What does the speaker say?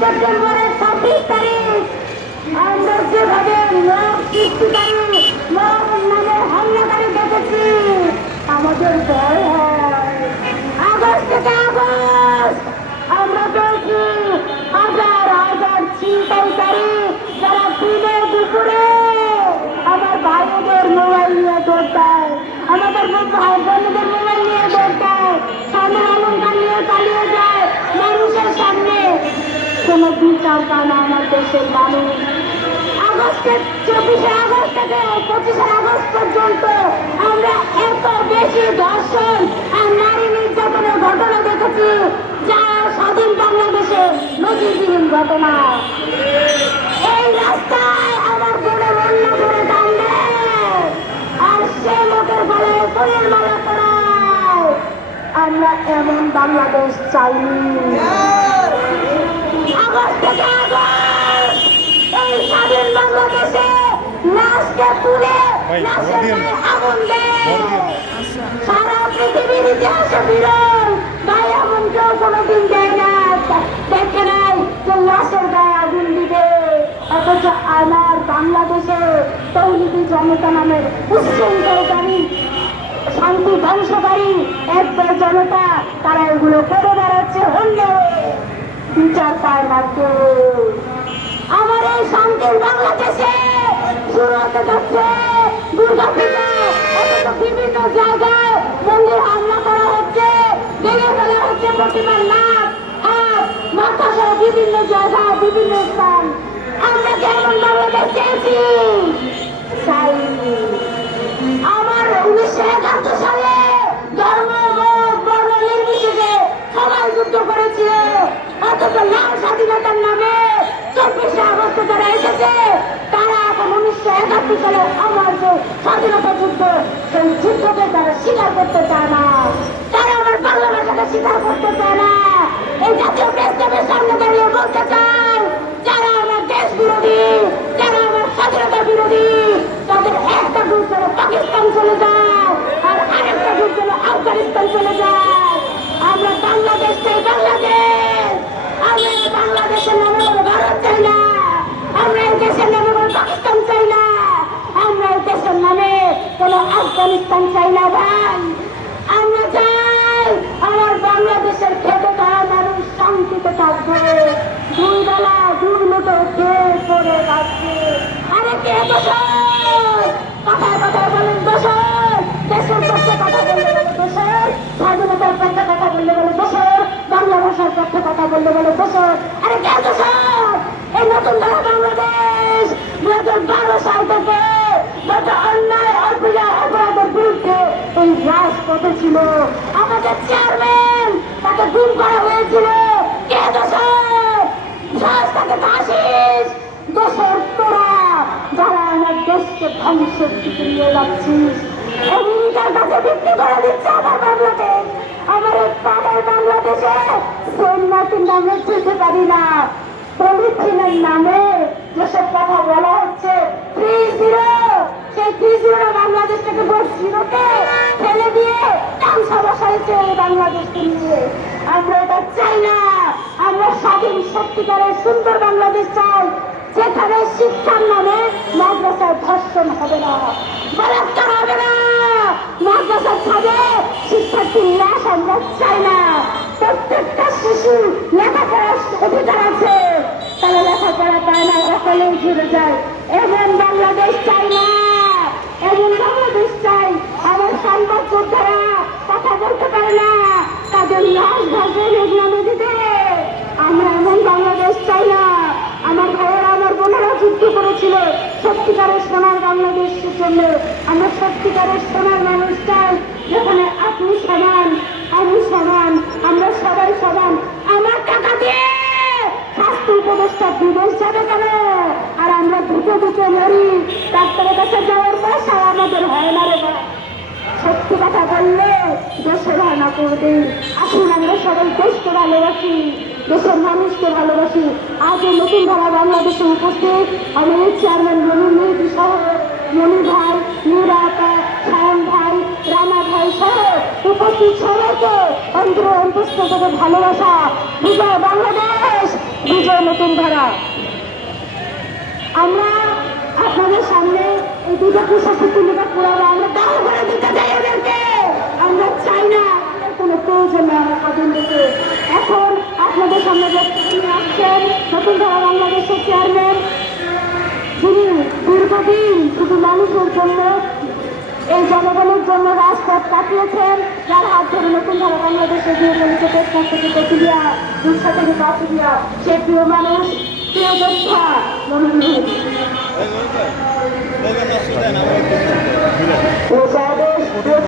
সেপ্টেম্বরের তারিখ। আমরা যেভাবে মত সৃষ্টিকারী দেখেছি, আমাদের ভয় হয়। আগস্ট থেকে আগস্ট, আমরা পেয়েছি হাজার হাজার ছিনতাইকারী যারা দিনের দুপুরে আমার ভাইদের মোবাইল নিয়ে দৌড় দেয়, আমাদের ভাই বোনদের মোবাইল নিয়ে দৌড় দেয় সামনে অলঙ্কার নিয়ে পালিয়ে যায় মানুষের সামনে পায় না আমার দেশের মানুষ আগস্টের চব্বিশে আগস্ট থেকে পঁচিশে আগস্ট পর্যন্ত আমরা এত বেশি ধর্ষণ আর নারী নির্যাতনের ঘটনা দেখেছি যা স্বাধীন বাংলাদেশে নজিরবিহীন ঘটনা এই রাস্তায় আমার অন্য করে আর সে লোকের পড়ায় আমরা এমন বাংলাদেশ চাইনি। আগস্ট থেকে আগস্ট এই স্বাধীন বাংলাদেশে লাশকে তুলে। গায়ে আগুন। সারা পৃথিবীর ইতিহাসে বিরল ভাই এমন কেউ কোনোদিন দেয় না দেখে নাই যে লাশের গায়ে আগুন দিবে অথচ আমার বাংলাদেশে তৌহিদি জনতা নামের উচ্ছৃঙ্খলকারী শান্তি ধ্বংসকারী একবার জনতা তারা এগুলো করে বেড়াচ্ছে অন্য বিচার পায় কেউ আমার এই শান্তির বাংলাদেশে শুরু যাচ্ছে। বিভিন্ন জায়গায় মন্দির হামলা করা হচ্ছে, ভেঙে ফেলা হচ্ছে প্রতিমার নাক হাত মাথা বিভিন্ন বিভিন্ন স্থান। আমরা বাংলাদেশ চেয়েছি চাইনি আমার উনিশশো একাত্তর সালে ধর্ম মত বর্ণ নির্বিশেষে সবাই যুদ্ধ করেছিল অথচ লাল স্বাধীনতার নামে চব্বিশে আগস্ট যারা এসেছে তারা এখন সালে আমার যে স্বাধীনতা যুদ্ধ, সেই যুদ্ধকে তারা স্বীকার করতে চায় না। তারা আমার বাংলা ভাষাকে স্বীকার করতে চায় না। এই জাতীয় প্রেসের সামনে দাঁড়িয়ে বলতে চাই, যারা আমার দেশ বিরোধী, যারা আমার স্বাধীনতা বিরোধী, তাদের একটা গ্রুপ পাকিস্তান চলে যায় আর আরেকটা গ্রুপ হলো আফগানিস্তান চলে যায় আমরা বাংলাদেশ চাই বাংলাদেশ আমরা এই বাংলাদেশের নামে কোনো ভারত চাই না আমরা এই দেশের নামে কোনো পাকিস্তান চাই না আমরা এই দেশের নামে কোনো আফগানিস্তান চাই না ভাই। আমরা চাই আমার বাংলাদেশের খেতে খাওয়া মানুষ শান্তিতে থাকবে। দুই বেলা দুই মতো খেয়ে পরে রাখবে আরে কে দোষর কথায় কথায় বলেন দোষর দেশের পক্ষে কথা বলে দোষর স্বাধীনতার পক্ষে কথা বললে বলে দোষর বাংলা ভাষার পক্ষে কথা বললে বলে দোষর আরে কে এই নতুন বাংলাদেশ দু হাজার বারো সাল থেকে অন্যায় ছিল আমাদের চেয়ারম্যান তাকে গুম করা হয়েছিল। কে সাহস তাকে ফাঁসিস দোষর তোরা যারা আমার দেশকে ধ্বংসের দিকে নিয়ে যাচ্ছিস। আমেরিকার কাছে বিক্রি করে দিচ্ছে আমার বাংলাদেশ। আমার পাড়ার বাংলাদেশে সোমনাথের নামে পারি না। পলিথিনের নামে যেসব কথা বলা হচ্ছে। থ্রি জিরো সেই থ্রি বাংলাদেশটাকে ভোট জিরোতে ফেলে দিয়ে বসাইছে এই বাংলাদেশকে নিয়ে। আমরা এটা চাই না। আমরা স্বাধীন সত্যিকারের সুন্দর বাংলাদেশ চাই, যেখানে শিক্ষার নামে মাদ্রাসায় ধর্ষণ হবে না। হবে না। মাদ্রাসার ছাদে আমরা চাই না। প্রত্যেকটা শিশু লেখাপড়ার অধিকার আছে। তারা লেখাপড়া পায় না সকলেই ঘুরে যায়। এমন বাংলাদেশ চাই না এমন বাংলাদেশ চাই সংবাদ যোদ্ধারা কথা বলতে পারে না তাদের লাশ ভাসবে মেঘনা নদীতে আমরা এমন বাংলাদেশ চাই না আমার ভাইয়েরা আমার বোনেরা যুদ্ধ করেছিল সত্যিকারের সোনার বাংলাদেশের জন্য আমরা সত্যিকারের সোনার মানুষ চাই। যেখানে আপনি সমান আমি সমান আমরা সবাই সমান আমার টাকা দিয়ে স্বাস্থ্য উপদেষ্টা বিদেশ যাবে কেন আর আমরা দুটো দুটো মরি ডাক্তারের কাছে যাওয়ার পয়সা আমাদের হয় না রে ভাই। বললে দেশের না কোনোদিন আসুন আমরা সবাই দেশকে ভালোবাসি, দেশের মানুষকে ভালোবাসি। আজ নতুন ধারা বাংলাদেশে উপস্থিত আমাদের চেয়ারম্যান মনির মেহেদি সহ মনির ভাই নীরাতা সায়ন ভাই, রানা ভাই সহ উপস্থিত সবাইকে অন্তর অন্তস্থ থেকে ভালোবাসা। বিজয় বাংলাদেশ, বিজয় নতুন ধারা। আমরা আপনাদের সামনে এই দুটো প্রশাসন নিয়ে আসছেন নতুন ধারা বাংলাদেশের চেয়ারম্যান যিনি দীর্ঘদিন শুধু মানুষের জন্য এই জনগণের জন্য রাজপথ কাটিয়েছেন যার হাত ধরে নতুন ধারা বাংলাদেশে গিয়ে চলেছে টেকনাফ থেকে তেঁতুলিয়া দুঃসা থেকে কাতুলিয়া সে প্রিয় মানুষ প্রিয় যোদ্ধা মনোনীত